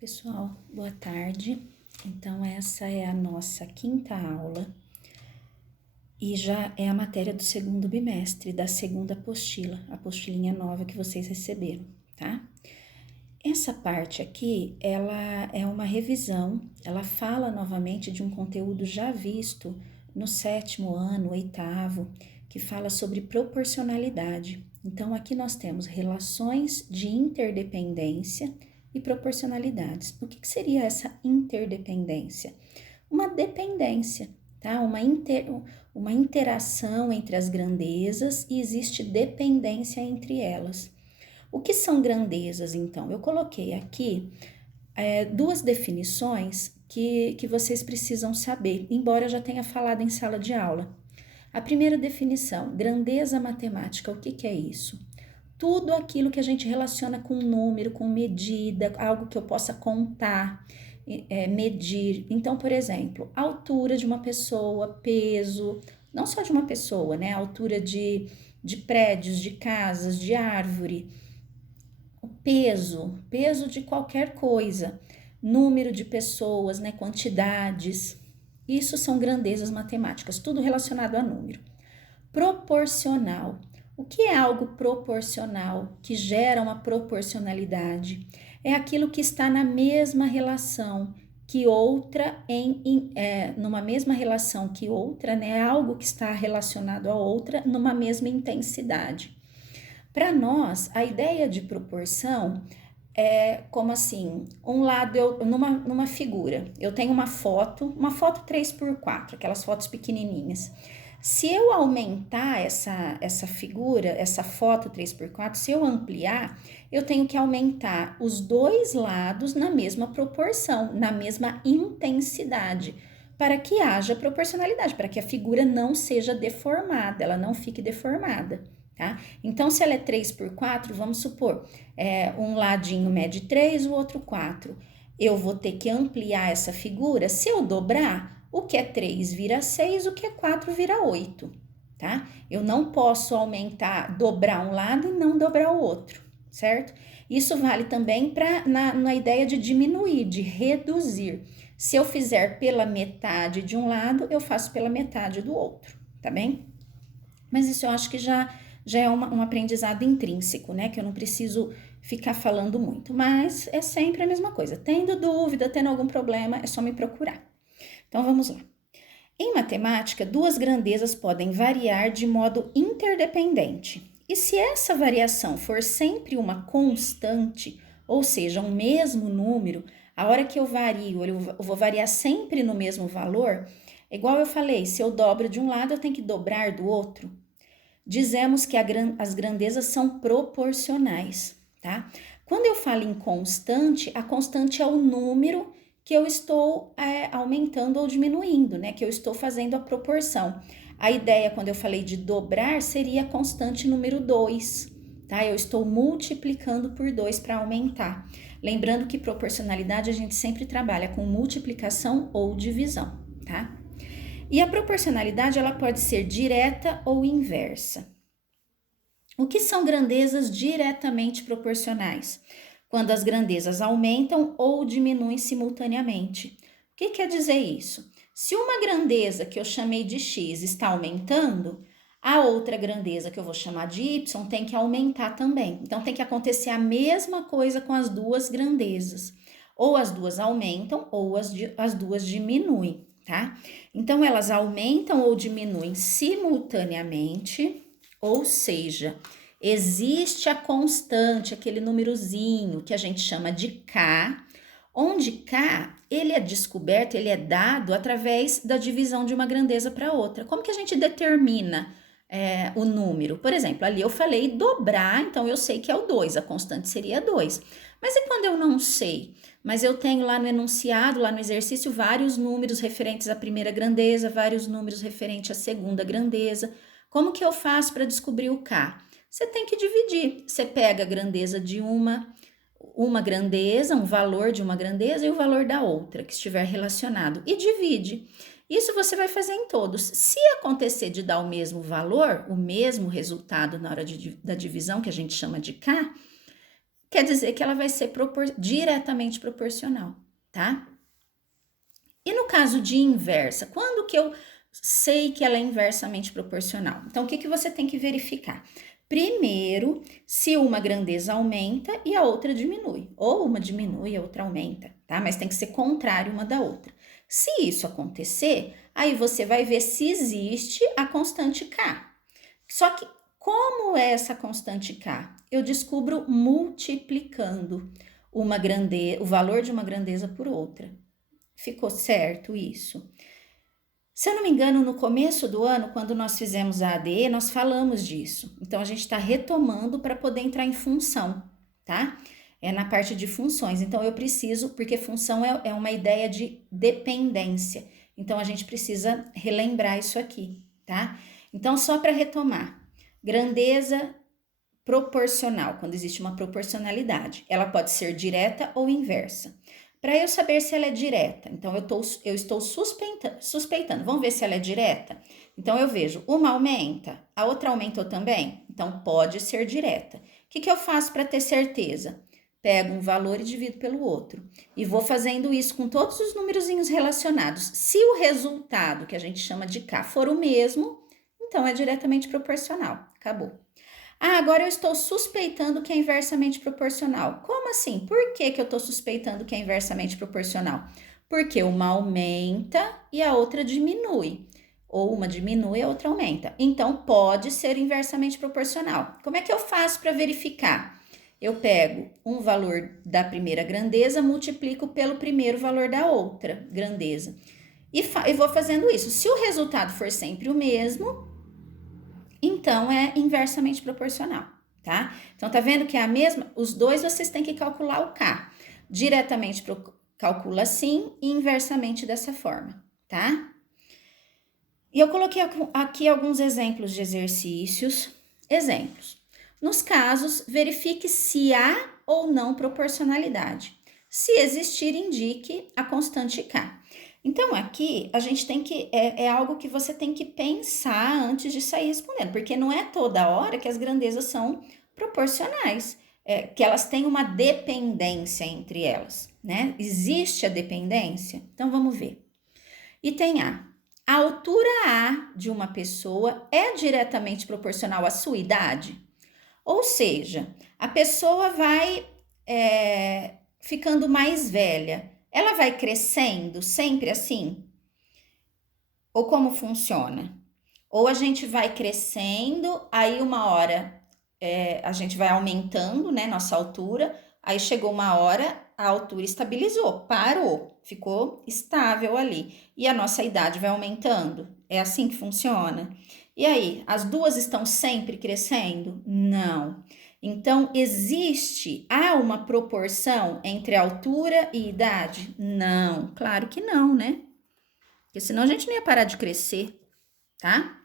Pessoal, boa tarde. Então, essa é a nossa quinta aula e já é a matéria do segundo bimestre, da segunda apostila, a apostilinha nova que vocês receberam, tá? Essa parte aqui, ela é uma revisão, ela fala novamente de um conteúdo já visto no sétimo ano, oitavo, que fala sobre proporcionalidade. Então, aqui nós temos relações de interdependência e proporcionalidades. O que seria essa interdependência? Uma dependência, tá? Uma interação entre as grandezas e existe dependência entre elas. O que são grandezas, então? Eu coloquei aqui duas definições que vocês precisam saber, embora eu já tenha falado em sala de aula. A primeira definição, grandeza matemática, o que é isso? Tudo aquilo que a gente relaciona com número, com medida, algo que eu possa contar, medir. Então, por exemplo, a altura de uma pessoa, peso, não só de uma pessoa, né? A altura de prédios, de casas, de árvore, o peso de qualquer coisa, número de pessoas, né? Quantidades. Isso são grandezas matemáticas, tudo relacionado a número. Proporcional. O que é algo proporcional, que gera uma proporcionalidade? É aquilo que está na mesma relação que outra, numa mesma relação que outra, né? Algo que está relacionado a outra numa mesma intensidade. Para nós, a ideia de proporção é como assim, um lado, numa figura, eu tenho uma foto 3x4, aquelas fotos pequenininhas. Se eu aumentar essa figura, essa foto 3x4, se eu ampliar, eu tenho que aumentar os dois lados na mesma proporção, na mesma intensidade, para que haja proporcionalidade, para que a figura não seja deformada, ela não fique deformada, tá? Então, se ela é 3x4, vamos supor, um ladinho mede 3, o outro 4. Eu vou ter que ampliar essa figura. Se eu dobrar, o que é 3 vira 6, o que é 4 vira 8, tá? Eu não posso aumentar, dobrar um lado e não dobrar o outro, certo? Isso vale também na ideia de diminuir, de reduzir. Se eu fizer pela metade de um lado, eu faço pela metade do outro, tá bem? Mas isso eu acho que já é um aprendizado intrínseco, né? Que eu não preciso ficar falando muito. Mas é sempre a mesma coisa. Tendo dúvida, tendo algum problema, é só me procurar. Então vamos lá. Em matemática, duas grandezas podem variar de modo interdependente. E se essa variação for sempre uma constante, ou seja, um mesmo número, a hora que eu vario, eu vou variar sempre no mesmo valor, igual eu falei, se eu dobro de um lado, eu tenho que dobrar do outro. Dizemos que as grandezas são proporcionais, tá? Quando eu falo em constante, a constante é o número que eu estou aumentando ou diminuindo, né? Que eu estou fazendo a proporção. A ideia, quando eu falei de dobrar, seria a constante número 2, tá? Eu estou multiplicando por 2 para aumentar. Lembrando que proporcionalidade a gente sempre trabalha com multiplicação ou divisão, tá? E a proporcionalidade ela pode ser direta ou inversa. O que são grandezas diretamente proporcionais? Quando as grandezas aumentam ou diminuem simultaneamente. O que quer dizer isso? Se uma grandeza que eu chamei de x está aumentando, a outra grandeza que eu vou chamar de y tem que aumentar também. Então tem que acontecer a mesma coisa com as duas grandezas. Ou as duas aumentam ou as duas diminuem, tá? Então elas aumentam ou diminuem simultaneamente, ou seja, existe a constante, aquele númerozinho que a gente chama de K, onde K, ele é descoberto, ele é dado através da divisão de uma grandeza para outra. Como que a gente determina o número? Por exemplo, ali eu falei dobrar, então eu sei que é o 2, a constante seria 2. Mas e quando eu não sei? Mas eu tenho lá no enunciado, lá no exercício, vários números referentes à primeira grandeza, vários números referentes à segunda grandeza. Como que eu faço para descobrir o K? Você tem que dividir. Você pega a grandeza de uma grandeza, um valor de uma grandeza e o valor da outra que estiver relacionado e divide. Isso você vai fazer em todos. Se acontecer de dar o mesmo valor, o mesmo resultado na hora da divisão, que a gente chama de K, quer dizer que ela vai ser diretamente proporcional, tá? E no caso de inversa, quando que eu sei que ela é inversamente proporcional? Então, o que você tem que verificar? Primeiro, se uma grandeza aumenta e a outra diminui, ou uma diminui e a outra aumenta, tá? Mas tem que ser contrário uma da outra. Se isso acontecer, aí você vai ver se existe a constante K. Só que como é essa constante K? Eu descubro multiplicando o valor de uma grandeza por outra. Ficou certo isso? Se eu não me engano, no começo do ano, quando nós fizemos a ADE, nós falamos disso. Então, a gente está retomando para poder entrar em função, tá? É na parte de funções. Então, eu preciso, porque função é uma ideia de dependência. Então, a gente precisa relembrar isso aqui, tá? Então, só para retomar, grandeza proporcional, quando existe uma proporcionalidade, ela pode ser direta ou inversa. Para eu saber se ela é direta, então eu estou suspeitando. Vamos ver se ela é direta? Então eu vejo, uma aumenta, a outra aumentou também? Então pode ser direta. O que eu faço para ter certeza? Pego um valor e divido pelo outro. E vou fazendo isso com todos os númerozinhos relacionados. Se o resultado, que a gente chama de K, for o mesmo, então é diretamente proporcional. Acabou. Ah, agora eu estou suspeitando que é inversamente proporcional. Como assim? Por que eu estou suspeitando que é inversamente proporcional? Porque uma aumenta e a outra diminui. Ou uma diminui e a outra aumenta. Então, pode ser inversamente proporcional. Como é que eu faço para verificar? Eu pego um valor da primeira grandeza, multiplico pelo primeiro valor da outra grandeza. E vou fazendo isso. Se o resultado for sempre o mesmo, então é inversamente proporcional, tá? Então tá vendo que é a mesma? Os dois vocês têm que calcular o K. Diretamente calcula assim e inversamente dessa forma, tá? E eu coloquei aqui alguns exemplos de exercícios. Exemplos. Nos casos, verifique se há ou não proporcionalidade. Se existir, indique a constante K. Então, aqui a gente tem que. É algo que você tem que pensar antes de sair respondendo, porque não é toda hora que as grandezas são proporcionais, que elas têm uma dependência entre elas, né? Existe a dependência? Então, vamos ver. Item A. A altura A de uma pessoa é diretamente proporcional à sua idade? Ou seja, a pessoa vai ficando mais velha. Ela vai crescendo sempre assim? Ou como funciona? Ou a gente vai crescendo, aí uma hora a gente vai aumentando, né, nossa altura, aí chegou uma hora, a altura estabilizou, parou, ficou estável ali. E a nossa idade vai aumentando. É assim que funciona? E aí, as duas estão sempre crescendo? Não. Então, há uma proporção entre altura e idade? Não, claro que não, né? Porque senão a gente não ia parar de crescer, tá?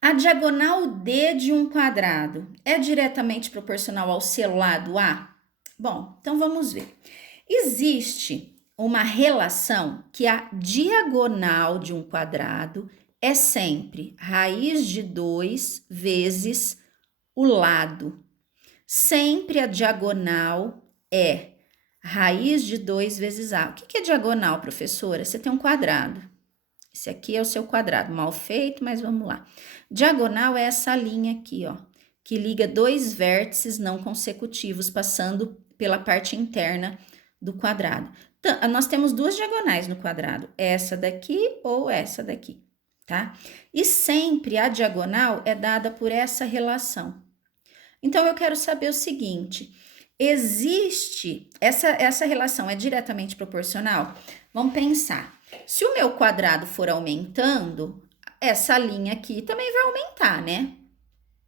A diagonal D de um quadrado é diretamente proporcional ao seu lado A? Bom, então vamos ver. Existe uma relação que a diagonal de um quadrado é sempre raiz de 2 vezes o lado. Sempre a diagonal é raiz de 2 vezes A. O que é diagonal, professora? Você tem um quadrado. Esse aqui é o seu quadrado, mal feito, mas vamos lá. Diagonal é essa linha aqui, ó, que liga dois vértices não consecutivos, passando pela parte interna do quadrado. Então, nós temos duas diagonais no quadrado, essa daqui ou essa daqui, tá? E sempre a diagonal é dada por essa relação. Então, eu quero saber o seguinte: existe essa relação é diretamente proporcional? Vamos pensar. Se o meu quadrado for aumentando, essa linha aqui também vai aumentar, né?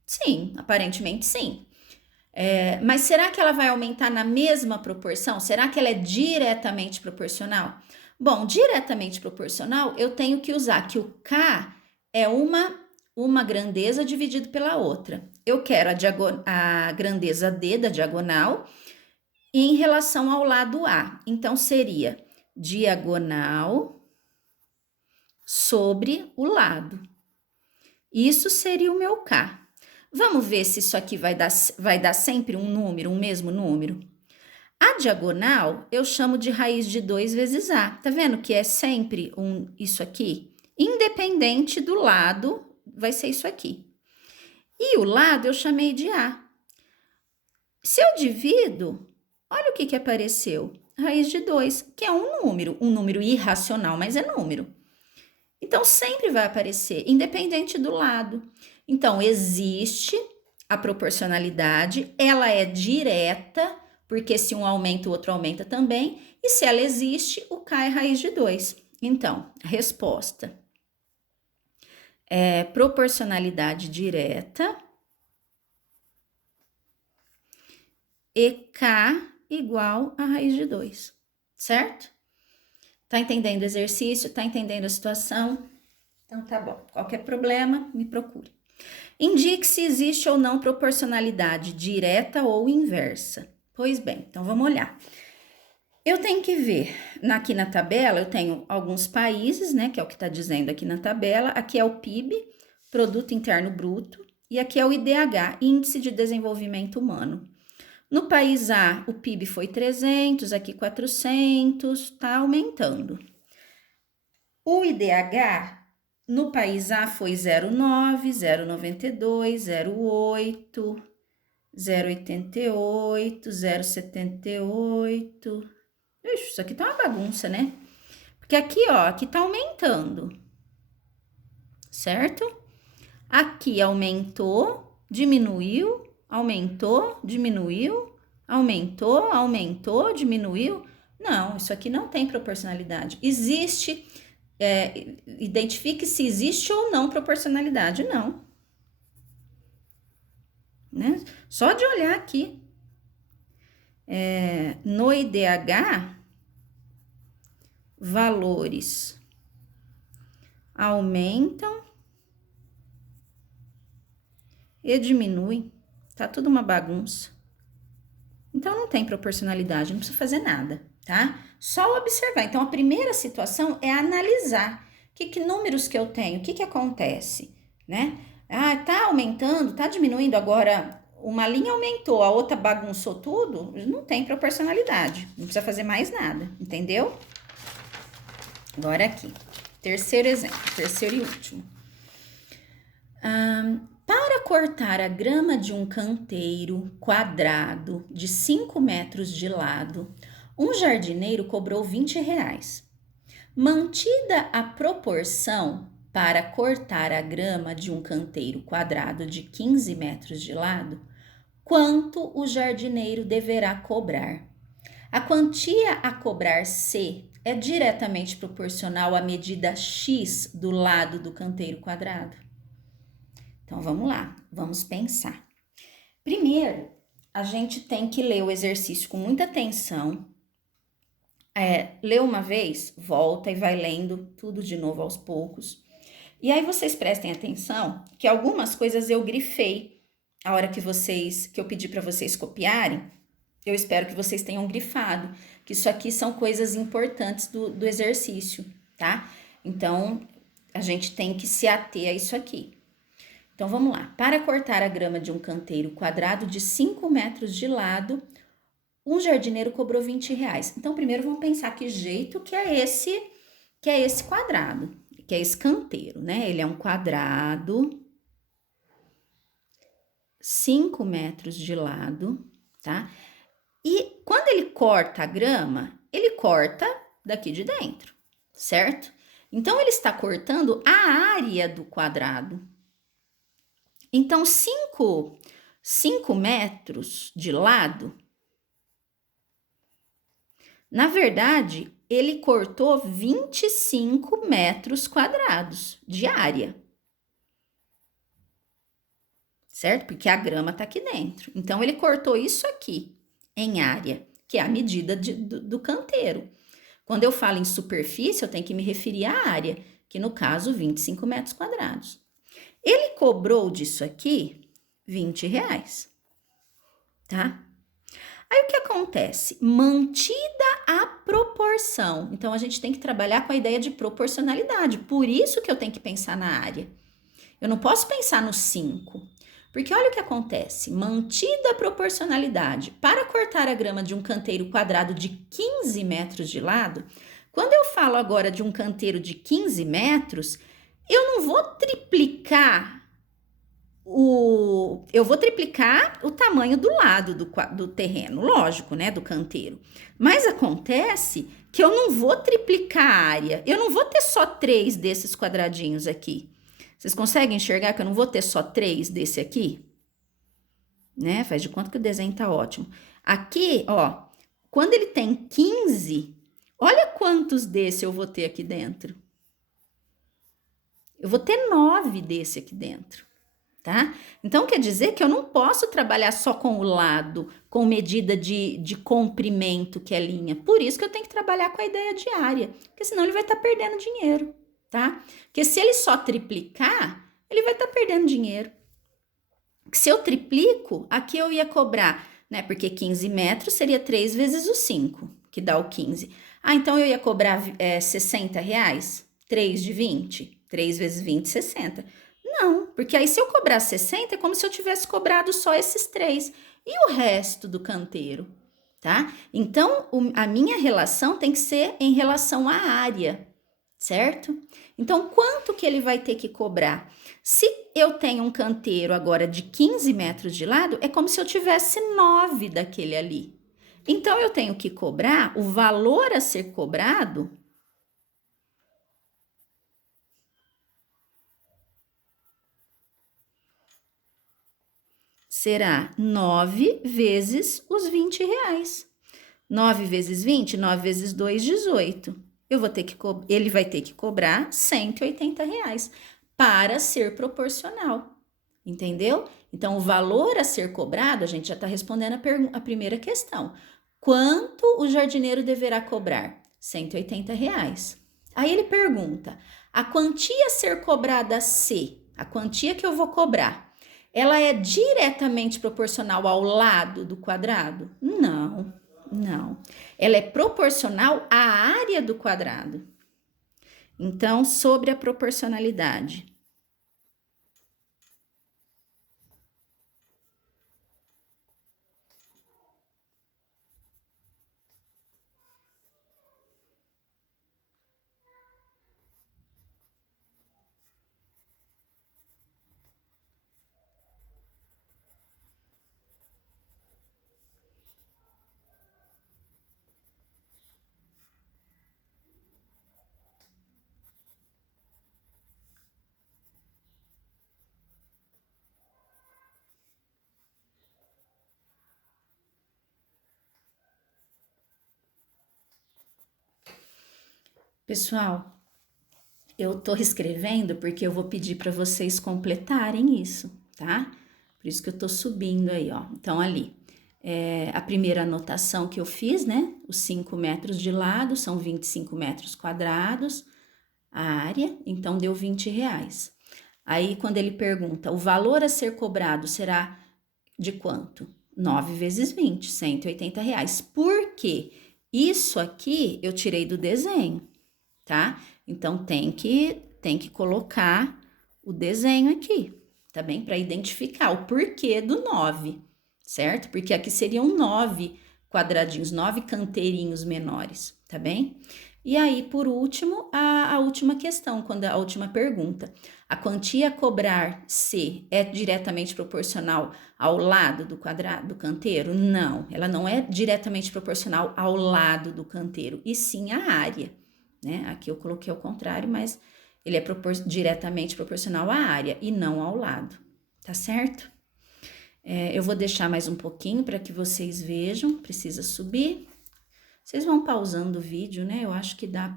Sim, aparentemente sim. Mas será que ela vai aumentar na mesma proporção? Será que ela é diretamente proporcional? Bom, diretamente proporcional, eu tenho que usar que o K é uma grandeza dividido pela outra. Eu quero a grandeza D da diagonal em relação ao lado A. Então, seria diagonal sobre o lado. Isso seria o meu K. Vamos ver se isso aqui vai dar sempre um número, um mesmo número. A diagonal eu chamo de raiz de 2 vezes A. Tá vendo que é sempre isso aqui? Independente do lado, vai ser isso aqui. E o lado eu chamei de A. Se eu divido, olha o que apareceu. Raiz de 2, que é um número irracional, mas é número. Então, sempre vai aparecer, independente do lado. Então, existe a proporcionalidade, ela é direta, porque se um aumenta, o outro aumenta também. E se ela existe, o K é raiz de 2. Então, a resposta é proporcionalidade direta e K igual a raiz de 2, certo? Tá entendendo o exercício? Tá entendendo a situação? Então tá bom. Qualquer problema, me procure. Indique se existe ou não proporcionalidade direta ou inversa. Pois bem, então vamos olhar. Eu tenho que ver, aqui na tabela, eu tenho alguns países, né, que é o que está dizendo aqui na tabela. Aqui é o PIB, Produto Interno Bruto, e aqui é o IDH, Índice de Desenvolvimento Humano. No país A, o PIB foi 300, aqui 400, tá aumentando. O IDH, no país A, foi 0,9, 0,92, 0,8, 0,88, 0,78. Ixi, isso aqui tá uma bagunça, né? Porque aqui, ó, aqui tá aumentando, certo? Aqui aumentou, diminuiu, aumentou, diminuiu, aumentou, aumentou, diminuiu. Não, isso aqui não tem proporcionalidade. Existe, identifique se existe ou não proporcionalidade, não. Né? Só de olhar aqui. No IDH, valores aumentam e diminuem. Tá tudo uma bagunça. Então, não tem proporcionalidade, não precisa fazer nada, tá? Só observar. Então, a primeira situação é analisar que números que eu tenho, o que acontece, né? Ah, tá aumentando, tá diminuindo, agora uma linha aumentou, a outra bagunçou tudo, não tem proporcionalidade, não precisa fazer mais nada, entendeu? Agora aqui, terceiro exemplo, terceiro e último. Para cortar a grama de um canteiro quadrado de 5 metros de lado, um jardineiro cobrou R$20. Mantida a proporção para cortar a grama de um canteiro quadrado de 15 metros de lado, quanto o jardineiro deverá cobrar? A quantia a cobrar C é diretamente proporcional à medida X do lado do canteiro quadrado? Então, vamos lá, vamos pensar. Primeiro, a gente tem que ler o exercício com muita atenção. Lê uma vez, volta e vai lendo tudo de novo aos poucos. E aí vocês prestem atenção que algumas coisas eu grifei a hora que eu pedi para vocês copiarem. Eu espero que vocês tenham grifado, que isso aqui são coisas importantes do exercício, tá? Então, a gente tem que se ater a isso aqui. Então, vamos lá. Para cortar a grama de um canteiro quadrado de 5 metros de lado, um jardineiro cobrou R$20. Então, primeiro vamos pensar que jeito que é esse quadrado, que é esse canteiro, né? Ele é um quadrado, 5 metros de lado, tá? E quando ele corta a grama, ele corta daqui de dentro, certo? Então, ele está cortando a área do quadrado. Então, 5 metros de lado, na verdade, ele cortou 25 metros quadrados de área. Certo? Porque a grama tá aqui dentro. Então, ele cortou isso aqui em área, que é a medida do canteiro. Quando eu falo em superfície, eu tenho que me referir à área, que no caso, 25 metros quadrados. Ele cobrou disso aqui R$20, tá? Aí o que acontece? Mantida a proporção. Então, a gente tem que trabalhar com a ideia de proporcionalidade. Por isso que eu tenho que pensar na área. Eu não posso pensar no 5, Porque olha o que acontece, mantida a proporcionalidade, para cortar a grama de um canteiro quadrado de 15 metros de lado, quando eu falo agora de um canteiro de 15 metros, eu não vou triplicar eu vou triplicar o tamanho do lado do terreno, lógico, né, do canteiro. Mas acontece que eu não vou triplicar a área, eu não vou ter só 3 desses quadradinhos aqui. Vocês conseguem enxergar que eu não vou ter só 3 desse aqui? Né? Faz de conta que o desenho tá ótimo. Aqui, ó, quando ele tem 15, olha quantos desse eu vou ter aqui dentro. Eu vou ter 9 desse aqui dentro, tá? Então, quer dizer que eu não posso trabalhar só com o lado, com medida de comprimento, que é linha. Por isso que eu tenho que trabalhar com a ideia de área, porque senão ele vai estar perdendo dinheiro, tá? Porque se ele só triplicar, ele vai estar perdendo dinheiro. Se eu triplico, aqui eu ia cobrar, né? Porque 15 metros seria 3 vezes o 5, que dá o 15. Ah, então eu ia cobrar R$60? 3 de 20? 3 vezes 20, 60. Não, porque aí se eu cobrar 60, é como se eu tivesse cobrado só esses 3. E o resto do canteiro, tá? Então, a minha relação tem que ser em relação à área, certo? Então, quanto que ele vai ter que cobrar? Se eu tenho um canteiro agora de 15 metros de lado, é como se eu tivesse 9 daquele ali. Então, eu tenho que cobrar, o valor a ser cobrado será 9 vezes os R$20. 9 vezes 20, 9 vezes 2, 18. Ele vai ter que cobrar R$180 para ser proporcional, entendeu? Então, o valor a ser cobrado, a gente já está respondendo a primeira questão. Quanto o jardineiro deverá cobrar? R$180. Aí ele pergunta, a quantia a ser cobrada C, a quantia que eu vou cobrar, ela é diretamente proporcional ao lado do quadrado? Não, não. Ela é proporcional à área do quadrado. Então, sobre a proporcionalidade. Pessoal, eu tô escrevendo porque eu vou pedir para vocês completarem isso, tá? Por isso que eu tô subindo aí, ó. Então, ali, a primeira anotação que eu fiz, né? Os 5 metros de lado são 25 metros quadrados, a área, então deu R$20. Aí, quando ele pergunta, o valor a ser cobrado será de quanto? 9 vezes 20, R$180. Por quê? Isso aqui eu tirei do desenho, tá? Então, tem que colocar o desenho aqui, tá bem? Para identificar o porquê do 9, certo? Porque aqui seriam 9 quadradinhos, 9 canteirinhos menores, tá bem? E aí, por último, a última questão, a última pergunta. A quantia a cobrar C é diretamente proporcional ao lado do quadrado do canteiro? Não, ela não é diretamente proporcional ao lado do canteiro, e sim à área, né? Aqui eu coloquei ao contrário, mas ele é diretamente proporcional à área e não ao lado, tá certo? Eu vou deixar mais um pouquinho para que vocês vejam, precisa subir. Vocês vão pausando o vídeo, né? Eu acho que dá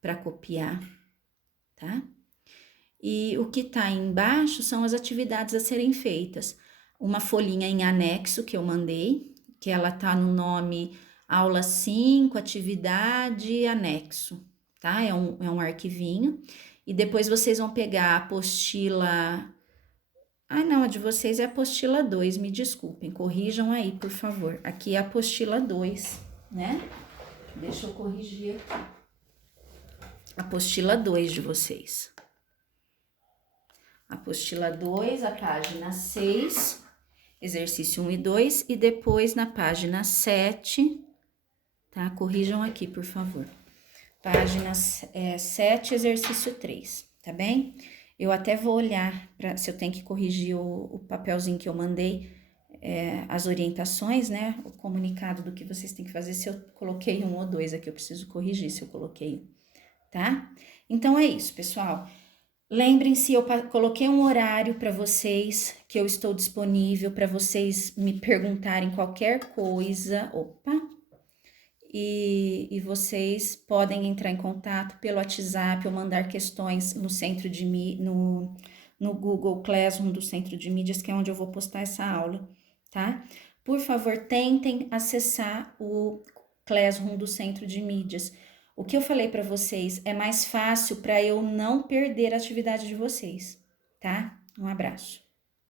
para copiar, tá? E o que tá aí embaixo são as atividades a serem feitas. Uma folhinha em anexo que eu mandei, que ela tá no nome aula 5, atividade anexo, tá? É um arquivinho. E depois vocês vão pegar a apostila. Ah, não, a de vocês é a apostila 2, me desculpem, corrijam aí, por favor. Aqui é a apostila 2, né? Deixa eu corrigir aqui. Apostila 2 de vocês. Apostila 2, a página 6, exercício 1 e 2, e depois na página 7, tá? Corrijam aqui, por favor. Página 7, exercício 3, tá bem? Eu até vou olhar se eu tenho que corrigir o papelzinho que eu mandei, as orientações, né? O comunicado do que vocês têm que fazer, se eu coloquei 1 ou 2 aqui, eu preciso corrigir se eu coloquei 1, tá? Então, é isso, pessoal. Lembrem-se, eu coloquei um horário para vocês, que eu estou disponível para vocês me perguntarem qualquer coisa. Opa! E vocês podem entrar em contato pelo WhatsApp ou mandar questões no centro de no Google Classroom do Centro de Mídias, que é onde eu vou postar essa aula, tá? Por favor, tentem acessar o Classroom do Centro de Mídias. O que eu falei para vocês é mais fácil para eu não perder a atividade de vocês, tá? Um abraço.